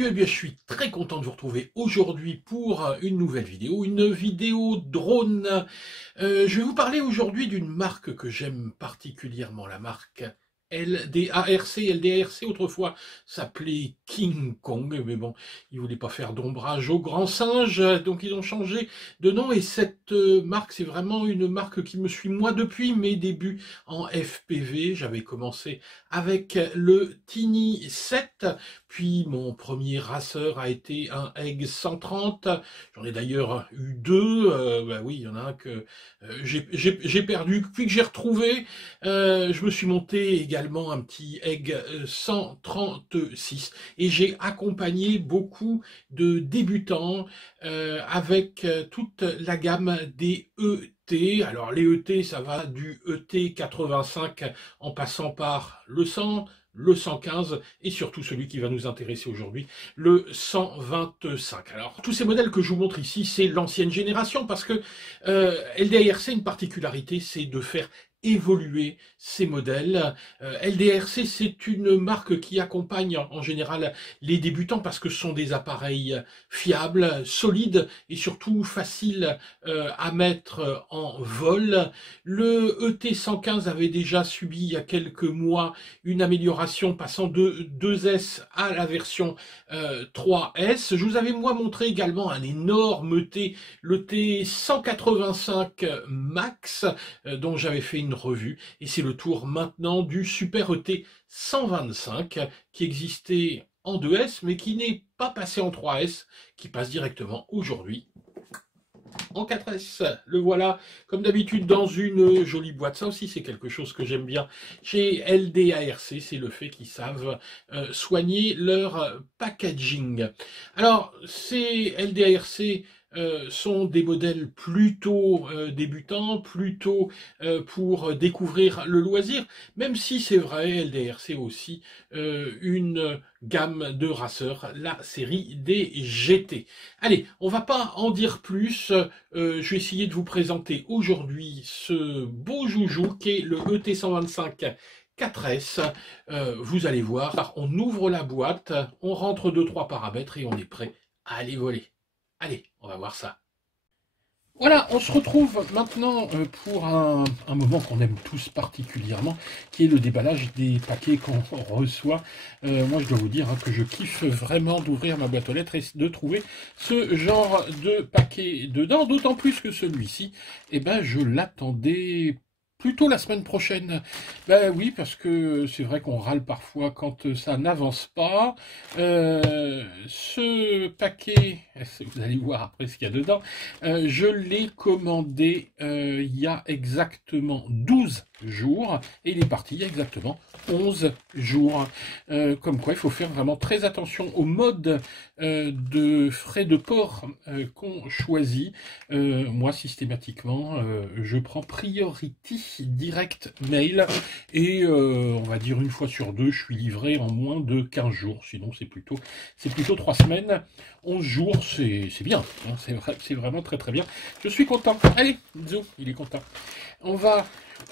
Salut, eh bien, je suis très content de vous retrouver aujourd'hui pour une nouvelle vidéo, une vidéo drone. Je vais vous parler aujourd'hui d'une marque que j'aime particulièrement, la marque LDARC. LDARC autrefois s'appelait King Kong, mais bon, ils voulaient pas faire d'ombrage au grand singe, donc ils ont changé de nom. Et cette marque, c'est vraiment une marque qui me suit moi depuis mes débuts en FPV. J'avais commencé avec le Tiny 7. Puis mon premier racer a été un Egg 130. J'en ai d'ailleurs eu deux. Oui, il y en a un que j'ai perdu, puis que j'ai retrouvé. Je me suis monté également un petit Egg 136 et j'ai accompagné beaucoup de débutants avec toute la gamme des ET. Alors les ET, ça va du ET 85 en passant par le 100, le 115 et surtout celui qui va nous intéresser aujourd'hui, le 125. Alors tous ces modèles que je vous montre ici, c'est l'ancienne génération parce que LDARC, une particularité, c'est de faire évoluer ces modèles. LDARC, c'est une marque qui accompagne en général les débutants parce que ce sont des appareils fiables, solides et surtout faciles à mettre en vol. Le ET115 avait déjà subi il y a quelques mois une amélioration passant de 2S à la version 3S. Je vous avais moi montré également un énorme ET, le T185 Max, dont j'avais fait une revue, et c'est le tour maintenant du Super ET 125 qui existait en 2S mais qui n'est pas passé en 3S, qui passe directement aujourd'hui en 4S. Le voilà, comme d'habitude, dans une jolie boîte. Ça aussi, c'est quelque chose que j'aime bien chez LDARC, c'est le fait qu'ils savent soigner leur packaging. Alors, ces LDARC sont des modèles plutôt débutants, plutôt pour découvrir le loisir, même si c'est vrai, LDARC aussi une gamme de racers, la série des GT. Allez, on va pas en dire plus, je vais essayer de vous présenter aujourd'hui ce beau joujou qui est le ET125 4S. Vous allez voir, on ouvre la boîte, on rentre 2-3 paramètres et on est prêt à aller voler. Allez, on va voir ça. Voilà, on se retrouve maintenant pour un moment qu'on aime tous particulièrement, qui est le déballage des paquets qu'on reçoit. Moi, je dois vous dire que je kiffe vraiment d'ouvrir ma boîte aux lettres et de trouver ce genre de paquet dedans, d'autant plus que celui-ci, eh ben, je l'attendais plutôt la semaine prochaine. Ben oui, parce que c'est vrai qu'on râle parfois quand ça n'avance pas. Ce paquet, vous allez voir après ce qu'il y a dedans, je l'ai commandé il y a exactement 12 jours et il est parti il y a exactement 11 jours. Comme quoi, il faut faire vraiment très attention au mode de frais de port qu'on choisit. Moi, systématiquement, je prends Priority Direct Mail et on va dire une fois sur deux, je suis livré en moins de 15 jours. Sinon, c'est plutôt 3 semaines. 11 jours, c'est bien. Hein, c'est vraiment très très bien. Je suis content. Allez, Zo, il est content. On va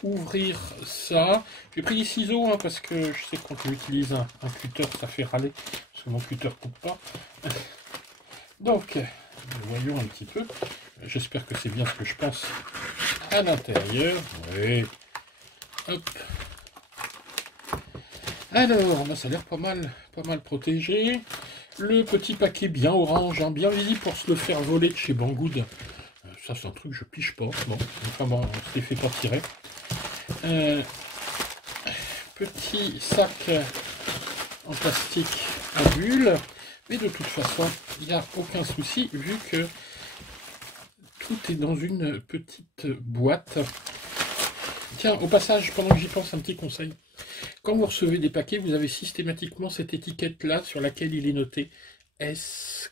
ouvrir ça. J'ai pris des ciseaux hein, parce que je sais que quand j'utilise un cutter, ça fait râler. Parce que mon cutter coupe pas. Donc, voyons un petit peu. J'espère que c'est bien ce que je pense à l'intérieur. Oui. Hop. Alors, ben, ça a l'air pas mal protégé. Le petit paquet bien orange, hein, bien visible pour se le faire voler de chez Banggood. Ça, c'est un truc que je piche pas. Bon, enfin bon, on s'est fait pas tirer. Petit sac en plastique à bulles. Mais de toute façon, il n'y a aucun souci vu que tout est dans une petite boîte. Tiens, au passage, pendant que j'y pense, un petit conseil. Quand vous recevez des paquets, vous avez systématiquement cette étiquette-là sur laquelle il est noté SKU.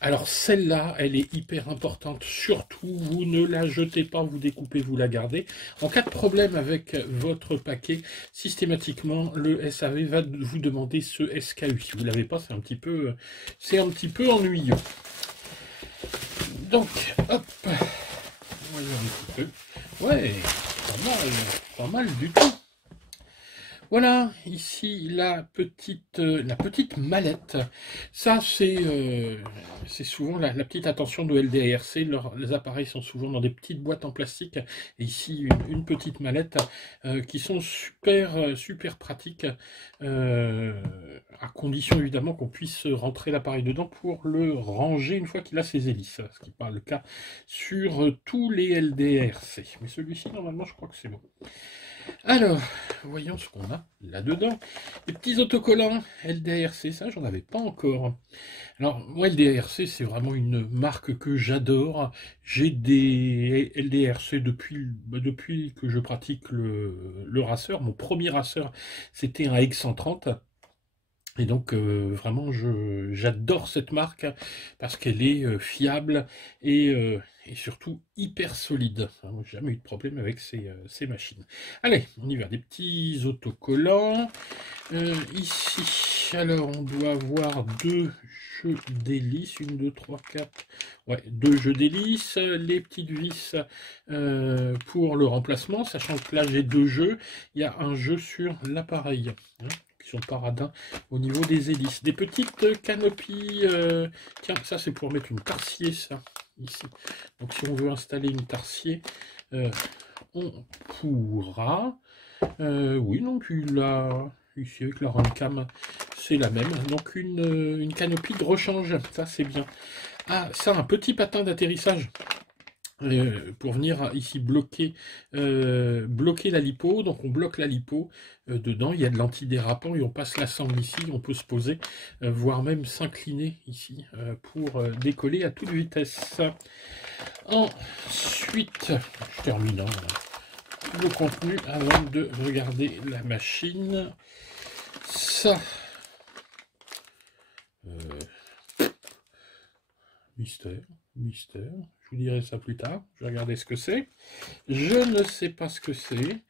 Alors celle-là, elle est hyper importante. Surtout, vous ne la jetez pas, vous découpez, vous la gardez. En cas de problème avec votre paquet, systématiquement, le SAV va vous demander ce SKU. Si vous ne l'avez pas, c'est un petit peu ennuyeux. Donc, hop, voyons un petit peu. Ouais, pas mal du tout. Voilà, ici la petite mallette. Ça, c'est souvent la petite attention de LDRC. Les appareils sont souvent dans des petites boîtes en plastique. Et ici, une petite mallette qui sont super pratiques, à condition évidemment qu'on puisse rentrer l'appareil dedans pour le ranger une fois qu'il a ses hélices. Ce qui n'est pas le cas sur tous les LDRC. Mais celui-ci, normalement, je crois que c'est bon. Alors, voyons ce qu'on a là-dedans. Les petits autocollants LDRC, ça j'en avais pas encore. Alors, moi LDRC c'est vraiment une marque que j'adore. J'ai des LDRC depuis que je pratique le racer. Mon premier racer c'était un X130. Et donc vraiment j'adore cette marque parce qu'elle est fiable et surtout hyper solide. Moi, j'ai jamais eu de problème avec ces machines. Allez, on y va, des petits autocollants. Ici, alors on doit avoir deux jeux d'hélices, une, deux, trois, quatre, ouais, deux jeux d'hélices, les petites vis pour le remplacement, sachant que là j'ai deux jeux, il y a un jeu sur l'appareil. Hein, qui sont paradins au niveau des hélices. Des petites canopies, tiens, ça c'est pour mettre une tarsier, ça, ici. Donc si on veut installer une tarsier, on pourra. Oui, donc ici avec la Runcam, c'est la même. Donc une canopie de rechange, ça c'est bien. Ah, ça, un petit patin d'atterrissage. Pour venir ici bloquer la lipo. Donc on bloque la lipo dedans, il y a de l'antidérapant et on passe la sangle ici, on peut se poser, voire même s'incliner ici pour décoller à toute vitesse. Ensuite, je termine le contenu avant de regarder la machine. Ça, mystère. Je vous dirai ça plus tard. Je vais regarder ce que c'est. Je ne sais pas ce que c'est.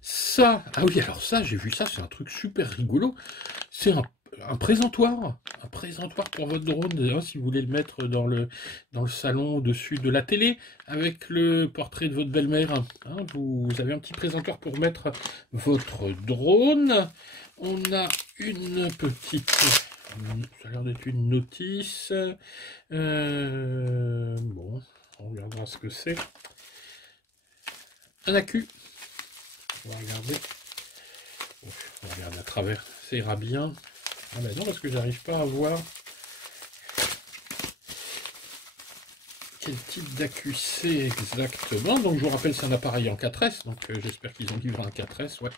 Ça, ah oui, alors ça, j'ai vu ça, c'est un truc super rigolo. C'est un présentoir. Un présentoir pour votre drone, hein, si vous voulez le mettre dans le salon au-dessus de la télé, avec le portrait de votre belle-mère. Hein, vous avez un petit présentoir pour mettre votre drone. On a une petite... Ça a l'air d'être une notice. Bon, on regardera ce que c'est. Un accu. On va regarder. On va regarder à travers. Ça ira bien. Ah ben non, parce que j'arrive pas à voir quel type d'accu c'est exactement. Donc je vous rappelle, c'est un appareil en 4S. Donc j'espère qu'ils ont livré un 4S. Ouais.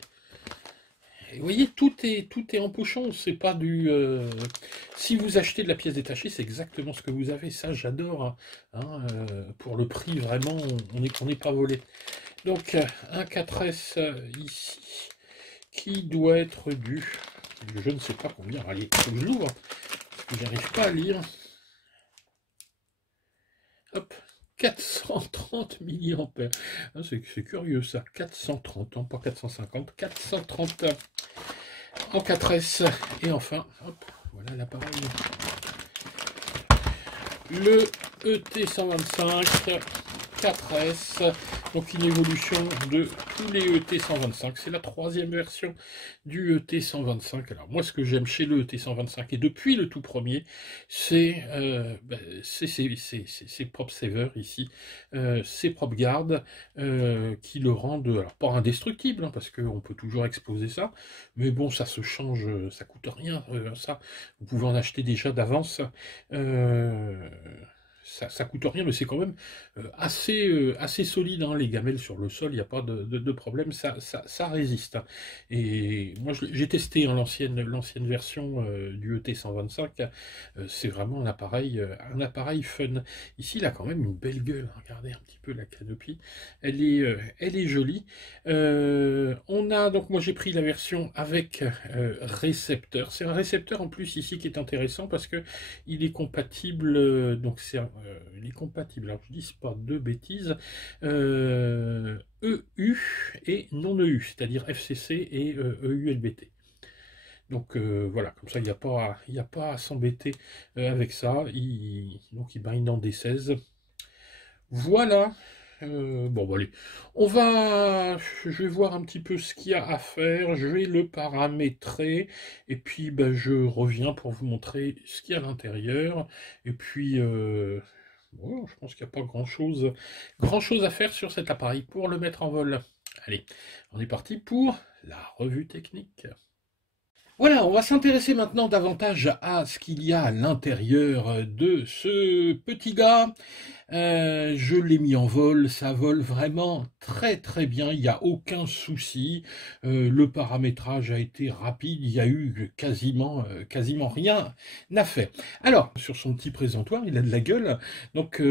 Et vous voyez, tout est en pochon, c'est pas du... Si vous achetez de la pièce détachée, c'est exactement ce que vous avez, ça j'adore. Hein, pour le prix, vraiment, on n'est pas volé. Donc, un 4S ici, qui doit être du... Je ne sais pas combien, allez, il faut que je l'ouvre, parce que j'arrive pas à lire. Hop, 430 mAh. Ah, c'est curieux ça, 430, hein, pas 450, 430 en 4S. Et enfin, hop, voilà l'appareil. Le ET125 4S, donc une évolution de tous les ET125. C'est la troisième version du ET125. Alors moi, ce que j'aime chez le ET125 et depuis le tout premier, c'est ces prop savers ici, ces prop guards qui le rendent, alors pas indestructible, hein, parce qu'on peut toujours exploser ça, mais bon, ça se change, ça coûte rien, ça, vous pouvez en acheter déjà d'avance. Ça coûte rien, mais c'est quand même assez solide, hein, les gamelles sur le sol, il n'y a pas de problème, ça résiste. Hein. Et moi, j'ai testé hein, l'ancienne version du ET125, c'est vraiment un appareil fun. Ici, il a quand même une belle gueule, hein. Regardez un petit peu la canopie, elle est jolie. On a, donc moi j'ai pris la version avec récepteur, c'est un récepteur en plus ici qui est intéressant parce que il est compatible, donc il est compatible, alors je dis pas de bêtises, EU et non EU, c'est-à-dire FCC et EULBT. Donc voilà, comme ça il n'y a pas à s'embêter avec ça, donc il bind en D16. Voilà, Bon, allez, je vais voir un petit peu ce qu'il y a à faire, je vais le paramétrer, et puis ben, je reviens pour vous montrer ce qu'il y a à l'intérieur, et puis, bon, je pense qu'il n'y a pas grand-chose à faire sur cet appareil pour le mettre en vol. Allez, on est parti pour la revue technique. Voilà, on va s'intéresser maintenant davantage à ce qu'il y a à l'intérieur de ce petit gars. Je l'ai mis en vol, ça vole vraiment très très bien, il n'y a aucun souci. Le paramétrage a été rapide, il y a eu quasiment rien à faire. Alors, sur son petit présentoir, il a de la gueule, donc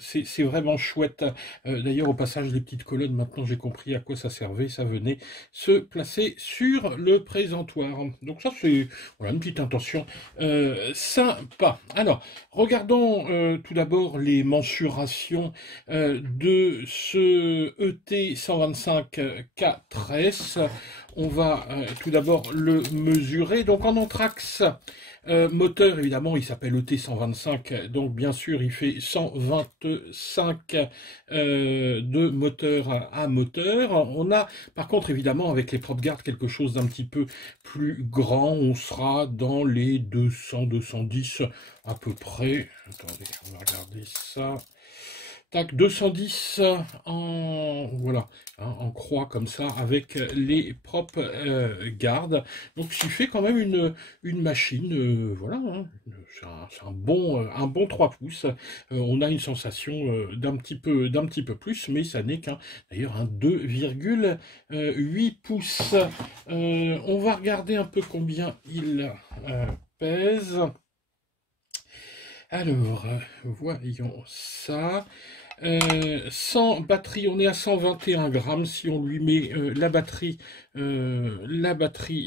c'est vraiment chouette. D'ailleurs, au passage, les petites colonnes, maintenant j'ai compris à quoi ça servait, ça venait se placer sur le présentoir. Donc ça, c'est voilà, une petite intention sympa. Alors, regardons tout d'abord les mensuration de ce ET125K3S. On va tout d'abord le mesurer. Donc en anthrax, moteur, évidemment, il s'appelle ET125, donc bien sûr, il fait 125 de moteur à moteur. On a, par contre, évidemment, avec les prop guards, quelque chose d'un petit peu plus grand. On sera dans les 200-210 à peu près. Attendez, on va regarder ça. Tac, 210 voilà, hein, en croix comme ça, avec les prop guards. Donc, ce qui fait quand même une machine, voilà, hein, c'est un bon 3 pouces. On a une sensation d'un petit peu plus, mais ça n'est qu'un, d'ailleurs, un 2,8 pouces. On va regarder un peu combien il pèse. Alors, voyons ça. Sans batterie, on est à 121 grammes. Si on lui met la batterie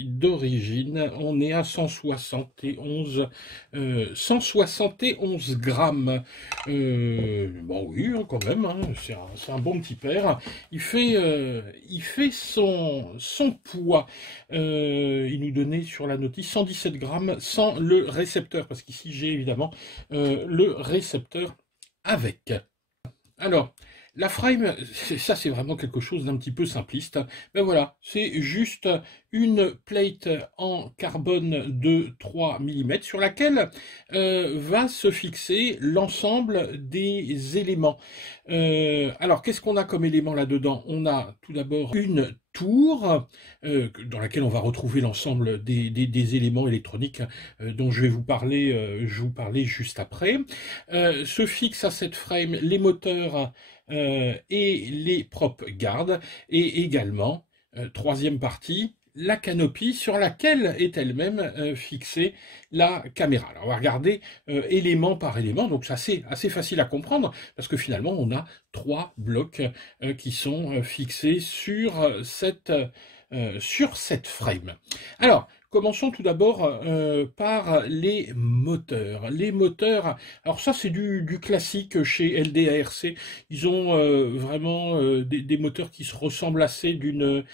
d'origine, on est à 171 grammes. Bon oui, quand même, hein, c'est un bon petit père. Il fait son poids. Il nous donnait sur la notice 117 grammes sans le récepteur, parce qu'ici j'ai évidemment le récepteur avec. Alors, la frame, ça c'est vraiment quelque chose d'un petit peu simpliste. Ben voilà, c'est juste une plate en carbone de 3 mm sur laquelle va se fixer l'ensemble des éléments. Alors, qu'est-ce qu'on a comme élément là-dedans? On a tout d'abord une tour dans laquelle on va retrouver l'ensemble des éléments électroniques dont je vais vous parler juste après. Se fixe à cette frame les moteurs et les prop guards, et également, troisième partie, la canopie sur laquelle est elle-même fixée la caméra. Alors on va regarder élément par élément, donc c'est assez facile à comprendre, parce que finalement on a 3 blocs qui sont fixés sur cette frame. Alors, commençons tout d'abord par les moteurs. Les moteurs, alors ça c'est du classique chez LD-ARC. Ils ont vraiment des moteurs qui se ressemblent assez d'une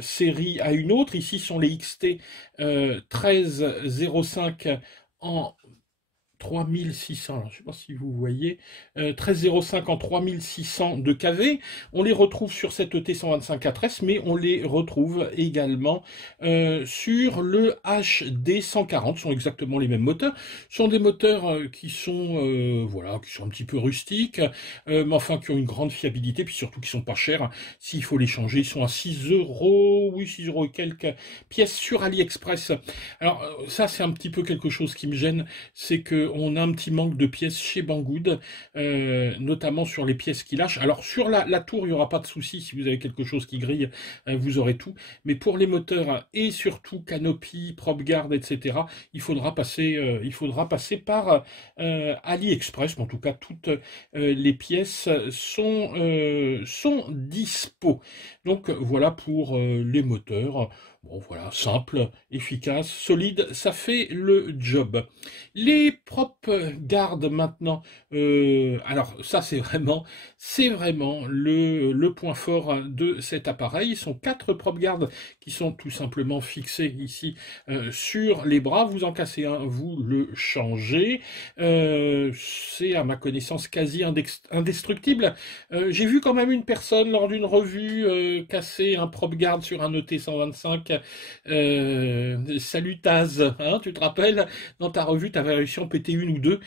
série à une autre. Ici sont les XT 1305 en 3600, alors je ne sais pas si vous voyez, 13,05 en 3600 de kV. On les retrouve sur cette ET125K3S, mais on les retrouve également sur le HD140. Ce sont exactement les mêmes moteurs. Ce sont des moteurs qui sont voilà, qui sont un petit peu rustiques, mais enfin qui ont une grande fiabilité, puis surtout qui sont pas chers. S'il faut les changer, ils sont à 6 €, oui, 6 € et quelques pièces sur AliExpress. Alors ça, c'est un petit peu quelque chose qui me gêne, c'est que on a un petit manque de pièces chez Banggood, notamment sur les pièces qui lâchent. Alors sur la tour, il n'y aura pas de souci, si vous avez quelque chose qui grille, vous aurez tout. Mais pour les moteurs et surtout canopy, prop guard, etc., il faudra passer par AliExpress. En tout cas, toutes les pièces sont dispo. Donc voilà pour les moteurs. Bon, voilà, simple, efficace, solide, ça fait le job. Les prop guards maintenant, alors ça c'est vraiment le point fort de cet appareil. Ils sont 4 prop guards qui sont tout simplement fixés ici sur les bras. Vous en cassez un, vous le changez. C'est à ma connaissance quasi indestructible. J'ai vu quand même une personne lors d'une revue casser un prop guard sur un ET125. Salut Taz, hein, tu te rappelles, dans ta revue, tu avais réussi à en péter une ou deux.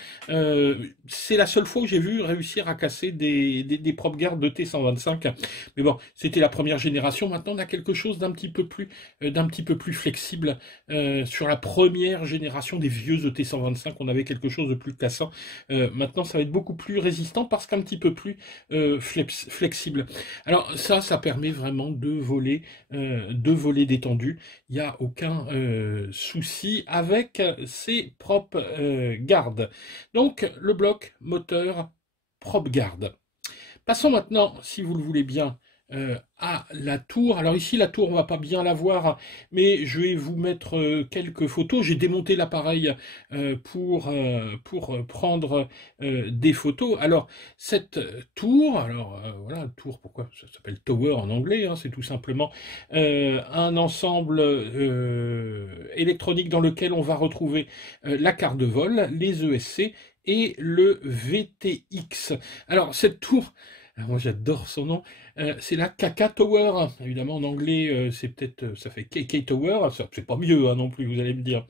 C'est la seule fois où j'ai vu réussir à casser des prop guards de T125. Mais bon, c'était la première génération. Maintenant, on a quelque chose d'un petit peu plus flexible. Sur la première génération des vieux ET125, on avait quelque chose de plus cassant. Maintenant, ça va être beaucoup plus résistant parce qu'un petit peu plus flexible. Alors ça permet vraiment de voler détendu. Il n'y a aucun souci avec ces prop guards. Donc le bloc moteur prop guard. Passons maintenant, si vous le voulez bien, à la tour. Alors ici, la tour, on va pas bien la voir, mais je vais vous mettre quelques photos. J'ai démonté l'appareil pour prendre des photos. Alors, cette tour, voilà, tour, pourquoi ça s'appelle tower en anglais, hein, c'est tout simplement un ensemble électronique dans lequel on va retrouver la carte de vol, les ESC et le VTX. Alors, cette tour... Alors moi j'adore son nom, c'est la KK Tower, évidemment en anglais c'est peut-être, ça fait KK Tower, c'est pas mieux hein, non plus vous allez me dire.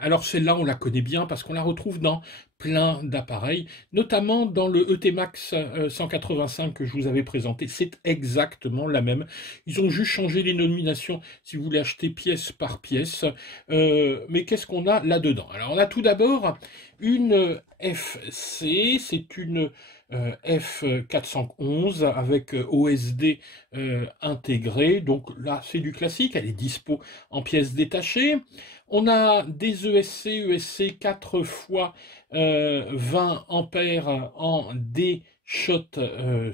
Alors celle-là on la connaît bien parce qu'on la retrouve dans plein d'appareils, notamment dans le ET-Max 185 que je vous avais présenté, c'est exactement la même. Ils ont juste changé les nominations si vous voulez acheter pièce par pièce, mais qu'est-ce qu'on a là-dedans? Alors on a tout d'abord une FC, c'est une F411 avec OSD intégré, donc là c'est du classique, elle est dispo en pièces détachées. On a des ESC 4 fois 20 ampères en D-Shot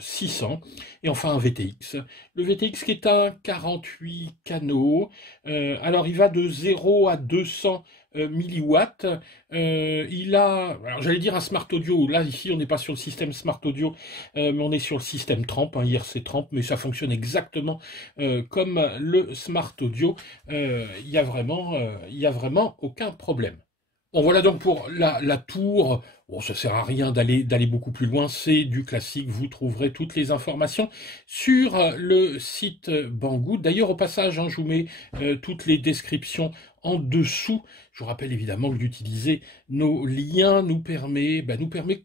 600 et enfin un VTX. Le VTX qui est un 48 canaux, alors il va de 0 à 200 milliwatts. Il a, alors j'allais dire un smart audio, là ici on n'est pas sur le système smart audio, mais on est sur le système Tramp, hein, IRC Tramp, mais ça fonctionne exactement comme le smart audio, il y a vraiment aucun problème. Bon voilà donc pour la tour. Bon, ça sert à rien d'aller beaucoup plus loin, c'est du classique, vous trouverez toutes les informations sur le site Banggood. D'ailleurs au passage, hein, je vous mets toutes les descriptions en dessous. Je vous rappelle évidemment que d'utiliser nos liens nous permet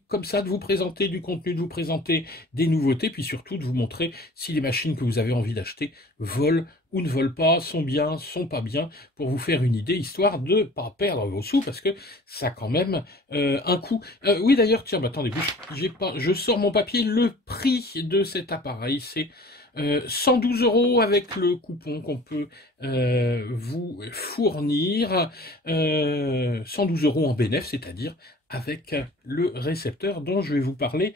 comme ça de vous présenter du contenu, de vous présenter des nouveautés, puis surtout de vous montrer si les machines que vous avez envie d'acheter volent ou ne volent pas, sont bien, sont pas bien, pour vous faire une idée, histoire de pas perdre vos sous, parce que ça a quand même un coût. Oui d'ailleurs, tiens, attendez, je sors mon papier, le prix de cet appareil, c'est 112 € avec le coupon qu'on peut vous fournir, 112 € en bénéf, c'est-à-dire avec le récepteur dont je vais vous parler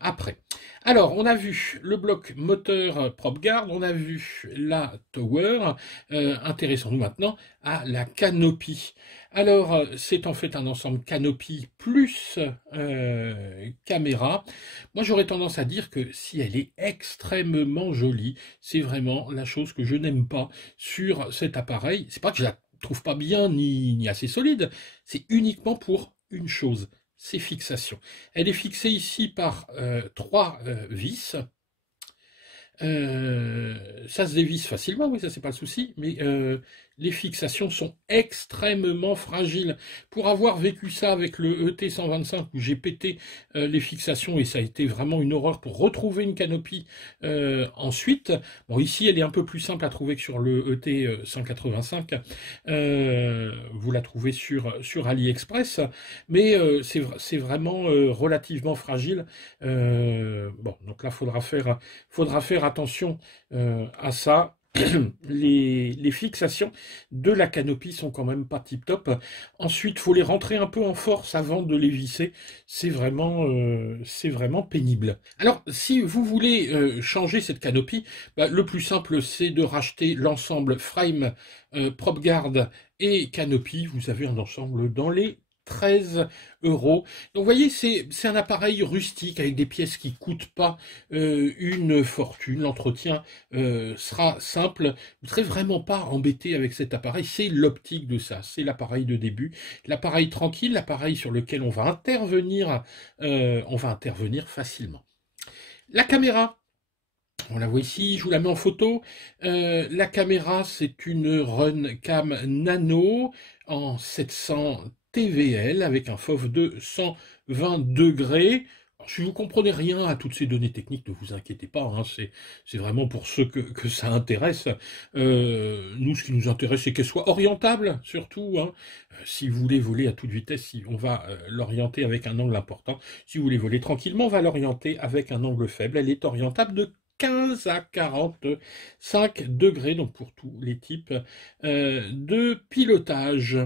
après. Alors, on a vu le bloc moteur PropGuard, on a vu la Tower, intéressons-nous maintenant à la canopie. Alors, c'est en fait un ensemble canopie plus caméra. Moi, j'aurais tendance à dire que si elle est extrêmement jolie, c'est vraiment la chose que je n'aime pas sur cet appareil. C'est pas que je la trouve pas bien ni assez solide, c'est uniquement pour une chose, ses fixations. Elle est fixée ici par 3 vis. Ça se dévisse facilement, oui, ça c'est pas le souci, mais les fixations sont extrêmement fragiles. Pour avoir vécu ça avec le ET125 où j'ai pété les fixations et ça a été vraiment une horreur pour retrouver une canopie ensuite. Bon, ici elle est un peu plus simple à trouver que sur le ET185. Vous la trouvez sur AliExpress, mais c'est vraiment relativement fragile. Bon, donc là faudra faire attention à ça. les fixations de la canopie sont quand même pas tip top. Ensuite, il faut les rentrer un peu en force avant de les visser. C'est vraiment pénible. Alors, si vous voulez changer cette canopie, bah, le plus simple, c'est de racheter l'ensemble frame, PropGuard et canopie. Vous avez un ensemble dans les 13 €. Donc vous voyez, c'est un appareil rustique avec des pièces qui coûtent pas une fortune. L'entretien sera simple. Vous ne serez vraiment pas embêté avec cet appareil. C'est l'optique de ça. C'est l'appareil de début. L'appareil tranquille, l'appareil sur lequel on va intervenir facilement. La caméra. On la voit ici, je vous la mets en photo. La caméra, c'est une Runcam Nano en 700 TVL avec un FOV de 120 degrés. Alors, si vous ne comprenez rien à toutes ces données techniques, ne vous inquiétez pas, hein, c'est vraiment pour ceux que ça intéresse. Nous, ce qui nous intéresse, c'est qu'elle soit orientable, surtout. Hein. Si vous voulez voler à toute vitesse, on va l'orienter avec un angle important. Si vous voulez voler tranquillement, on va l'orienter avec un angle faible. Elle est orientable de 15 à 45 degrés, donc pour tous les types de pilotage.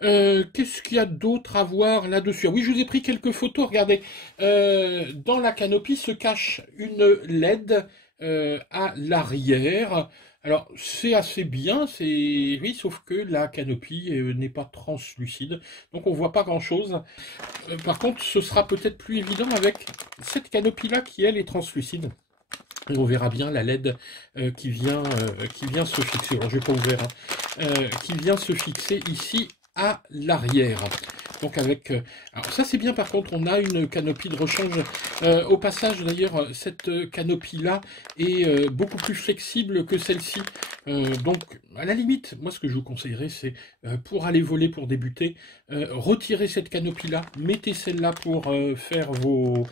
Qu'est-ce qu'il y a d'autre à voir là-dessus? Ah oui, je vous ai pris quelques photos, regardez. Dans la canopie se cache une LED à l'arrière. Alors, c'est assez bien, oui, sauf que la canopie n'est pas translucide, donc on voit pas grand-chose. Par contre, ce sera peut-être plus évident avec cette canopie-là qui, elle, est translucide. Et on verra bien la LED qui vient se fixer. Alors, je vais pas ouvert, hein, qui vient se fixer ici à l'arrière. Donc avec, alors ça c'est bien, par contre on a une canopie de rechange. Au passage d'ailleurs, cette canopie là est beaucoup plus flexible que celle-ci. Donc à la limite, moi ce que je vous conseillerais, c'est pour aller voler, pour débuter, retirez cette canopie là, mettez celle-là pour faire vos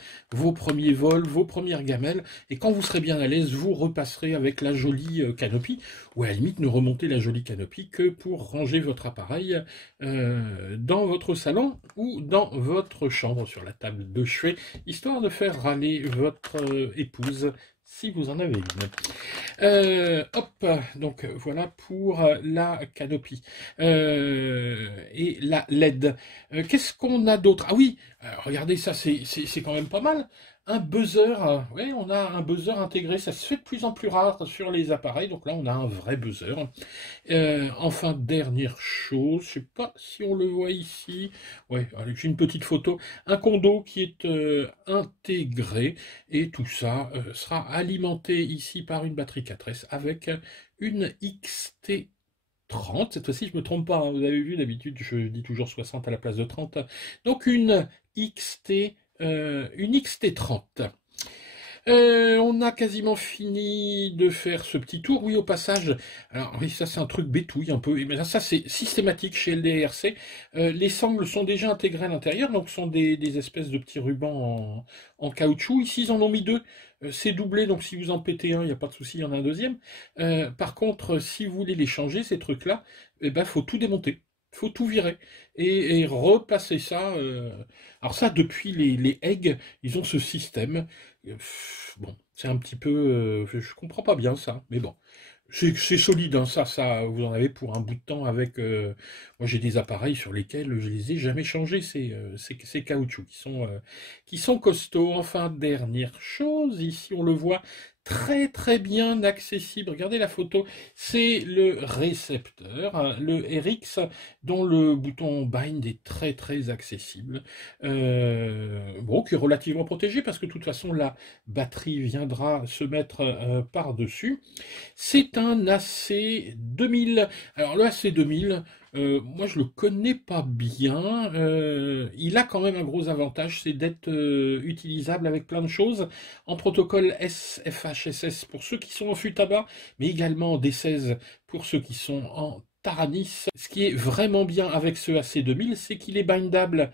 premiers vols, vos premières gamelles, et quand vous serez bien à l'aise, vous repasserez avec la jolie canopie, ou à la limite ne remontez la jolie canopie que pour ranger votre appareil dans votre salon ou dans votre chambre sur la table de chevet, histoire de faire râler votre épouse si vous en avez une. Hop, donc voilà pour la canopie et la LED. Qu'est-ce qu'on a d'autre? Ah oui, regardez ça, c'est quand même pas mal. Un buzzer, oui, on a un buzzer intégré, ça se fait de plus en plus rare sur les appareils, donc là on a un vrai buzzer. Enfin, dernière chose, je sais pas si on le voit ici, ouais, j'ai une petite photo, un condo qui est intégré, et tout ça sera alimenté ici par une batterie 4S avec une XT30, cette fois-ci je me trompe pas, hein, vous avez vu, d'habitude je dis toujours 60 à la place de 30, donc une XT30. On a quasiment fini de faire ce petit tour. Oui, au passage, alors oui, ça c'est un truc bétouille un peu, mais ça c'est systématique chez LDRC. Les sangles sont déjà intégrées à l'intérieur, donc ce sont des espèces de petits rubans en caoutchouc. Ici, ils en ont mis deux. C'est doublé, donc si vous en pétez un, il n'y a pas de souci, il y en a un deuxième. Par contre, si vous voulez les changer, ces trucs-là, eh ben, faut tout démonter. Faut tout virer et repasser ça. Alors ça, depuis les eggs, ils ont ce système. Bon, c'est un petit peu, je comprends pas bien ça, mais bon, c'est solide, hein, ça, vous en avez pour un bout de temps avec. Moi, j'ai des appareils sur lesquels je les ai jamais changés, ces caoutchoucs qui sont costauds. Enfin, dernière chose, ici on le voit très très bien accessible. Regardez la photo, c'est le récepteur, hein, le RX, dont le bouton bind est très très accessible. Bon, qui est relativement protégé parce que de toute façon la batterie viendra se mettre par-dessus. C'est un AC2000. Alors le AC2000, moi je le connais pas bien. Il a quand même un gros avantage, c'est d'être utilisable avec plein de choses en protocole SFHSS pour ceux qui sont en fût tabac, mais également en D16 pour ceux qui sont en Taranis. Ce qui est vraiment bien avec ce AC2000, c'est qu'il est bindable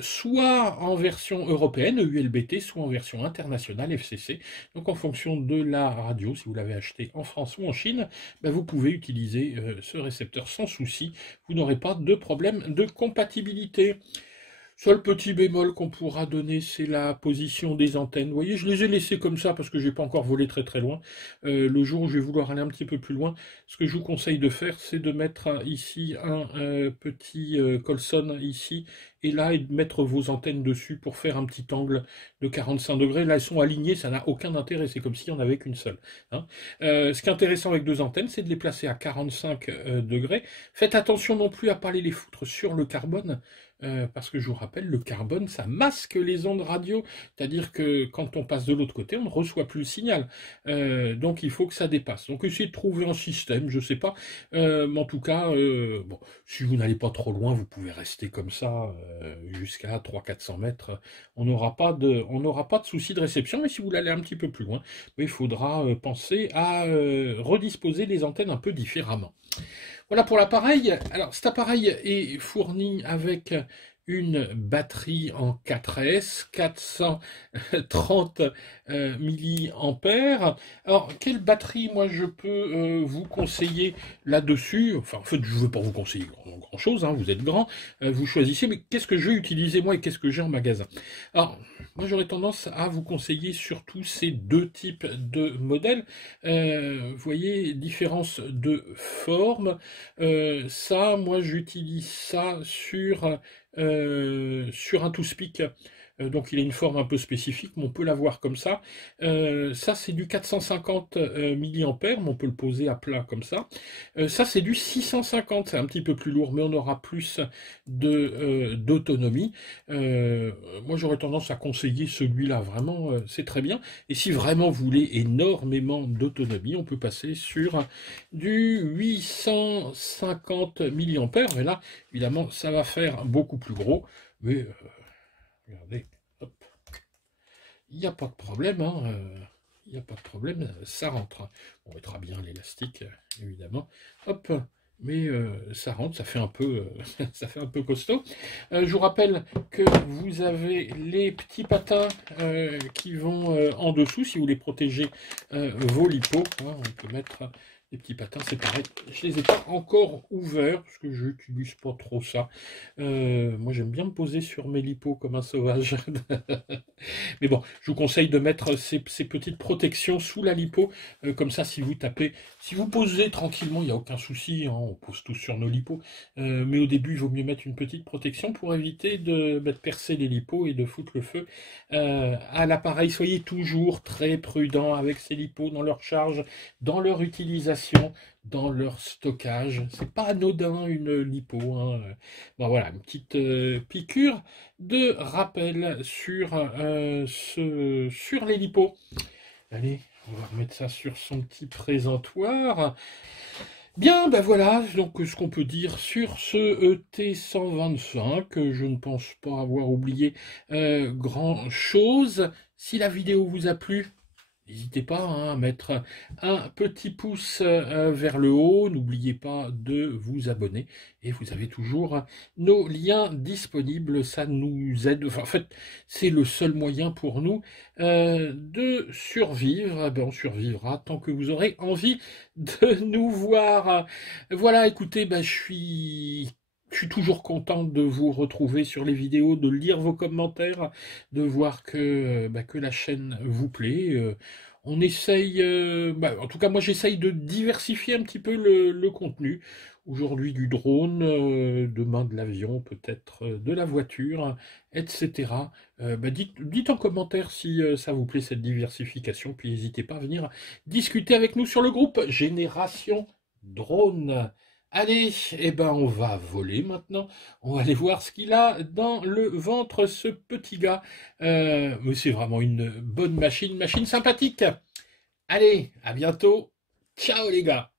soit en version européenne, ULBT, soit en version internationale, FCC. Donc en fonction de la radio, si vous l'avez acheté en France ou en Chine, ben, vous pouvez utiliser ce récepteur sans souci. Vous n'aurez pas de problème de compatibilité. Seul petit bémol qu'on pourra donner, c'est la position des antennes. Vous voyez, je les ai laissées comme ça parce que j'ai pas encore volé très très loin. Le jour où je vais vouloir aller un petit peu plus loin, ce que je vous conseille de faire, c'est de mettre ici un petit Colson ici et là, et de mettre vos antennes dessus pour faire un petit angle de 45 degrés. Là, elles sont alignées, ça n'a aucun intérêt, c'est comme s'il n'y en avait qu'une seule. Hein. Ce qui est intéressant avec deux antennes, c'est de les placer à 45 degrés. Faites attention non plus à pas aller les foutre sur le carbone. Parce que je vous rappelle, le carbone, ça masque les ondes radio, c'est-à-dire que quand on passe de l'autre côté, on ne reçoit plus le signal. Donc il faut que ça dépasse. Donc essayez de trouver un système, je sais pas, mais en tout cas, bon, si vous n'allez pas trop loin, vous pouvez rester comme ça jusqu'à 300-400 mètres. On n'aura pas de souci de réception, mais si vous voulez aller un petit peu plus loin, il faudra penser à redisposer les antennes un peu différemment. Voilà pour l'appareil. Alors cet appareil est fourni avec une batterie en 4S, 430 mAh. Alors, quelle batterie, moi, je peux vous conseiller là-dessus? Enfin, en fait, je ne veux pas vous conseiller grand-chose, hein, vous êtes grand, vous choisissez, mais qu'est-ce que je vais utiliser, moi, et qu'est-ce que j'ai en magasin? Alors, moi, j'aurais tendance à vous conseiller surtout ces deux types de modèles. Vous voyez, différence de forme. Ça, moi, j'utilise ça sur un TwoSpeak. Donc il a une forme un peu spécifique, mais on peut l'avoir comme ça. Ça c'est du 450 mAh, mais on peut le poser à plat comme ça. Ça c'est du 650, c'est un petit peu plus lourd, mais on aura plus d'autonomie. Moi j'aurais tendance à conseiller celui-là, vraiment c'est très bien. Et si vraiment vous voulez énormément d'autonomie, on peut passer sur du 850 mAh, mais là évidemment ça va faire beaucoup plus gros, mais regardez, hop, il n'y a pas de problème, hein, il n'y a pas de problème, ça rentre. On mettra bien l'élastique, évidemment, hop, mais ça rentre, ça fait un peu, ça fait un peu costaud. Je vous rappelle que vous avez les petits patins qui vont en dessous, si vous voulez protéger vos lipos, hein, on peut mettre les petits patins, c'est pareil. Je les ai pas encore ouverts parce que je n'utilise pas trop ça. Moi, j'aime bien me poser sur mes lipos comme un sauvage. Mais bon, je vous conseille de mettre ces petites protections sous la lipo. Comme ça, si vous tapez, si vous posez tranquillement, il n'y a aucun souci. Hein, on pose tous sur nos lipos. Mais au début, il vaut mieux mettre une petite protection pour éviter de percer les lipos et de foutre le feu à l'appareil. Soyez toujours très prudent avec ces lipos dans leur charge, dans leur utilisation, dans leur stockage. C'est pas anodin une lipo. Hein. Bon, voilà, une petite piqûre de rappel sur les lipos. Allez, on va remettre ça sur son petit présentoir. Bien, ben voilà, donc ce qu'on peut dire sur ce ET125, je ne pense pas avoir oublié grand chose. Si la vidéo vous a plu, n'hésitez pas hein, à mettre un petit pouce vers le haut. N'oubliez pas de vous abonner. Et vous avez toujours nos liens disponibles. Ça nous aide. Enfin, en fait, c'est le seul moyen pour nous de survivre. Ben, on survivra tant que vous aurez envie de nous voir. Voilà, écoutez, ben, je suis toujours content de vous retrouver sur les vidéos, de lire vos commentaires, de voir que la chaîne vous plaît. On essaye, en tout cas moi j'essaye de diversifier un petit peu le contenu. Aujourd'hui du drone, demain de l'avion, peut-être de la voiture, etc. Dites en commentaire si ça vous plaît cette diversification, puis n'hésitez pas à venir discuter avec nous sur le groupe Génération Drone. Allez, on va voler maintenant. On va aller voir ce qu'il a dans le ventre, ce petit gars. Mais c'est vraiment une bonne machine sympathique. Allez, à bientôt. Ciao les gars.